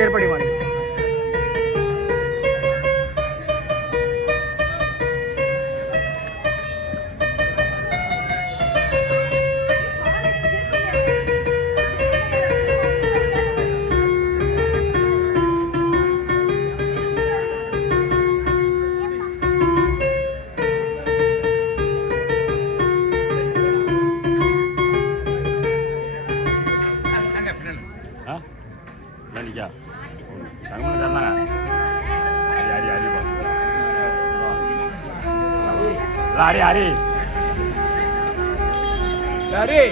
வாயிற்படி மாதிரி Lari, lari. Lari.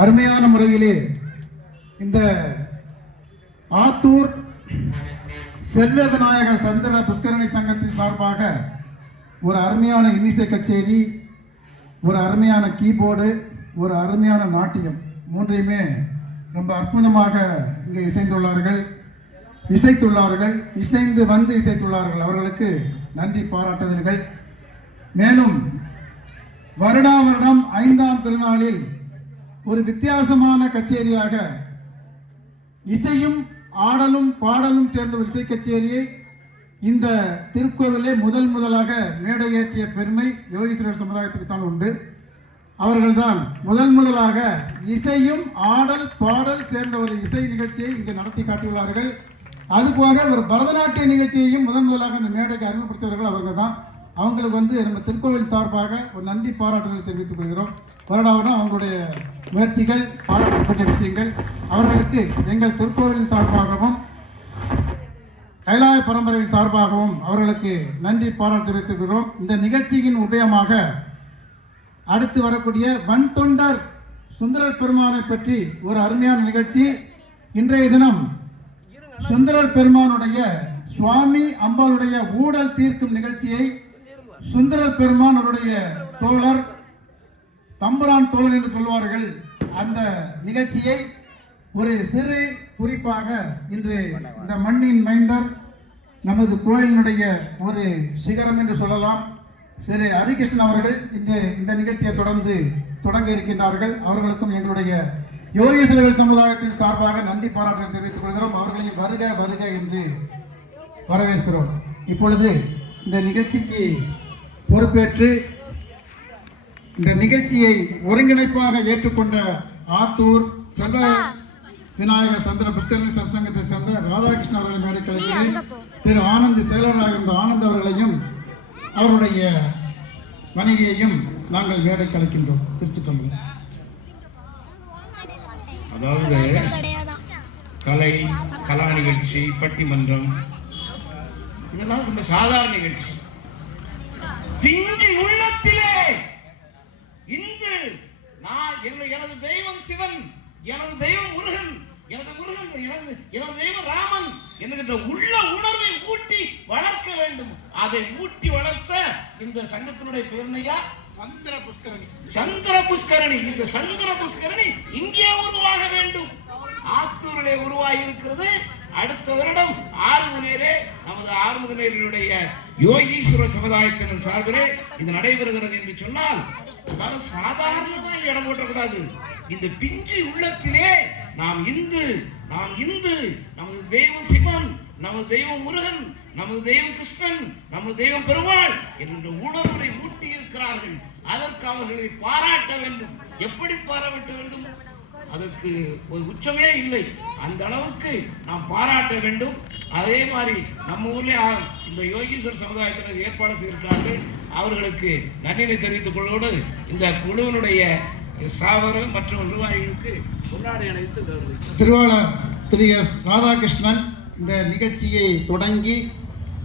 அருமையான முறையிலே இந்த ஆத்தூர் செல்வ விநாயகர் சந்திர புஷ்கரணி சங்கத்தின் சார்பாக ஒரு அருமையான இன்னிசை கச்சேரி, ஒரு அருமையான கீபோர்டு, ஒரு அருமையான நாட்டியம் மூன்றையுமே ரொம்ப அற்புதமாக இங்கே இசைத்துள்ளார்கள். அவர்களுக்கு நன்றி பாராட்டுதல்கள். மேலும் வருடா வருடம் 5ஆம் திருநாளில் ஒரு வித்தியாசமான கச்சேரியாக இசையும் ஆடலும் பாடலும் சேர்ந்த ஒரு இசை கச்சேரியை இந்த திருக்கோவிலே முதலாக மேடையேற்றிய பெருமை யோகீஸ்வரர் சமுதாயத்துக்கு தான் உண்டு. அவர்கள்தான் முதலாக இசையும் ஆடல் பாடல் சேர்ந்த ஒரு இசை நிகழ்ச்சியை இங்கே நடத்தி காட்டியுள்ளார்கள். அதுபோக ஒரு பரதநாட்டிய நிகழ்ச்சியையும் முதலாக இந்த மேடைக்கு அறிமுகப்படுத்தியவர்கள் அவர்கள் தான். அவங்களுக்கு நம்ம திருக்கோவில் சார்பாக ஒரு நன்றி பாராட்டுதலை தெரிவித்துக் கொள்கிறோம். வருடாவரும் அவங்களுடைய முயற்சிகள் பாராட்டப்பட்ட விஷயங்கள் அவர்களுக்கு எங்கள் திருக்கோவிலின் சார்பாகவும் கைலாய பரம்பரையின் சார்பாகவும் அவர்களுக்கு நன்றி பாராட்டு தெரிவித்துக்கிறோம். இந்த நிகழ்ச்சியின் உபயமாக அடுத்து வரக்கூடிய வன்தொண்டர் சுந்தரர் பெருமானை பற்றி ஒரு அருமையான நிகழ்ச்சி. இன்றைய தினம் சுந்தரர் பெருமானுடைய சுவாமி அம்பாளுடைய ஊழல் தீர்க்கும் நிகழ்ச்சியை சுந்தரர் பெருமானுடைய தோழர் தம்புரான் தோழர் என்று சொல்வார்கள். அந்த நிகழ்ச்சியை ஒரு சிறு குறிப்பாக இன்று இந்த மண்ணின் மைந்தர் நமது கோயிலினுடைய ஒரு சிகரம் என்று சொல்லலாம் திரு ஹரிகிருஷ்ணன் அவர்கள் இந்த நிகழ்ச்சியை தொடங்க இருக்கின்றார்கள். அவர்களுக்கும் எங்களுடைய யோகீஸ்வரர் சமுதாயத்தின் சார்பாக நன்றி பாராட்டை தெரிவித்துக் கொள்கிறோம். அவர்களையும் வருக வருக என்று வரவேற்கிறோம். இப்பொழுது இந்த நிகழ்ச்சிக்கு பொறுப்பேற்று இந்த நிகழ்ச்சியை ஒருங்கிணைப்பாக ஏற்றுக்கொண்ட ஆத்தூர் செல்வ விநாயகர் சந்திர புஷ்கரணி சத்சங்கத்தை சேர்ந்த ராதாகிருஷ்ணன் அவர்களை மேடைக்கலைஞரை திரு ஆனந்த் செயலராக இருந்த ஆனந்த் அவர்களையும் அவருடைய மனைவியையும் நாங்கள் மேடை கலைக்கின்றோம். திருச்சிற்றம்பலம். அதாவது கலா நிகழ்ச்சி, பட்டிமன்றம் இதெல்லாம் ரொம்ப சாதாரண நிகழ்ச்சி. பிஞ்சு உள்ளத்திலே இன்று நான் எனது தெய்வம் சிவன், எனது தெய்வம் முருகன், எனது முருகன், எனது தெய்வம் ராமன் என்கின்ற உள்ள உணர்வை ஊட்டி வளர்க்க வேண்டும். அதை ஊட்டி வளர்த்த இந்த சங்கத்தினுடைய பேர் என்னையா? சந்திர புஷ்கரணி. சந்திர புஷ்கரணி. இந்த சந்திர புஷ்கரணி இங்கே உருவாக வேண்டும். ஆத்தூரிலே உருவாகி இருக்கிறது. அடுத்த வருடம் ஆறுமுகநேரே, நமது ஆறுமுகநேரினுடைய யோகீஸ்வர சமுதாயத்தினர் சார்பிலே இது நடைபெறுகிறது என்று சொன்னால், அதாவது சாதாரணமாக இடம் போட்டக்கூடாது. இந்த பிஞ்சு உள்ளத்திலே நாம் இந்து, நமது தெய்வம் சிவன், நமது தெய்வம் முருகன், நமது தெய்வம் கிருஷ்ணன், நமது தெய்வம் பெருமாள் என்ற உணர்வை ஊட்டி இருக்கிறார்கள். அதற்கு அவர்களை பாராட்ட வேண்டும். எப்படி பாராட்ட வேண்டும்? அதற்கு ஒரு உச்சமே இல்லை. அந்த அளவுக்கு நாம் பாராட்ட வேண்டும். அதே மாதிரி நம்ம ஊர்ல இந்த யோகீஸ்வர சமுதாயத்தினர் ஏற்பாடு செய்திருக்கிறார்கள். அவர்களுக்கு நன்றியை தெரிவித்துக் கொள்வோடு இந்த குழுவினுடைய சாவரம் மற்றும் நிர்வாகிகளுக்கு பொன்னாடை அணிவித்து கௌரவிக்கிறேன். திருவாளர் திரு எஸ். ராதாகிருஷ்ணன் இந்த நிகழ்ச்சியை தொடங்கி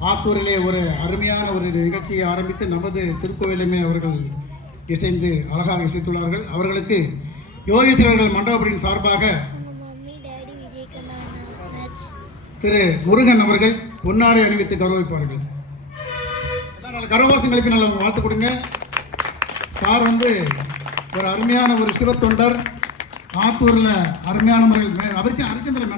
ஆத்தூரிலே ஒரு அருமையான ஒரு நிகழ்ச்சியை ஆரம்பித்து நமது திருக்கோவிலுமே அவர்கள் இசைந்து அழகாக இசைத்துள்ளார்கள். அவர்களுக்கு யோகேஸ்வரர்கள் மண்டபப்படியின் சார்பாக திரு முருகன் அவர்கள் பொன்னாடை அணிவித்து கௌரவிப்பார்கள். கரகோஷங்களுக்கு நல்ல வாழ்த்து கொடுங்க. சார் ஒரு அருமையான ஒரு சிவத்தொண்டர். ஆத்தூரில் அருமையான முறையில் அவருக்கு ஹரிச்சந்திரன் மேடம்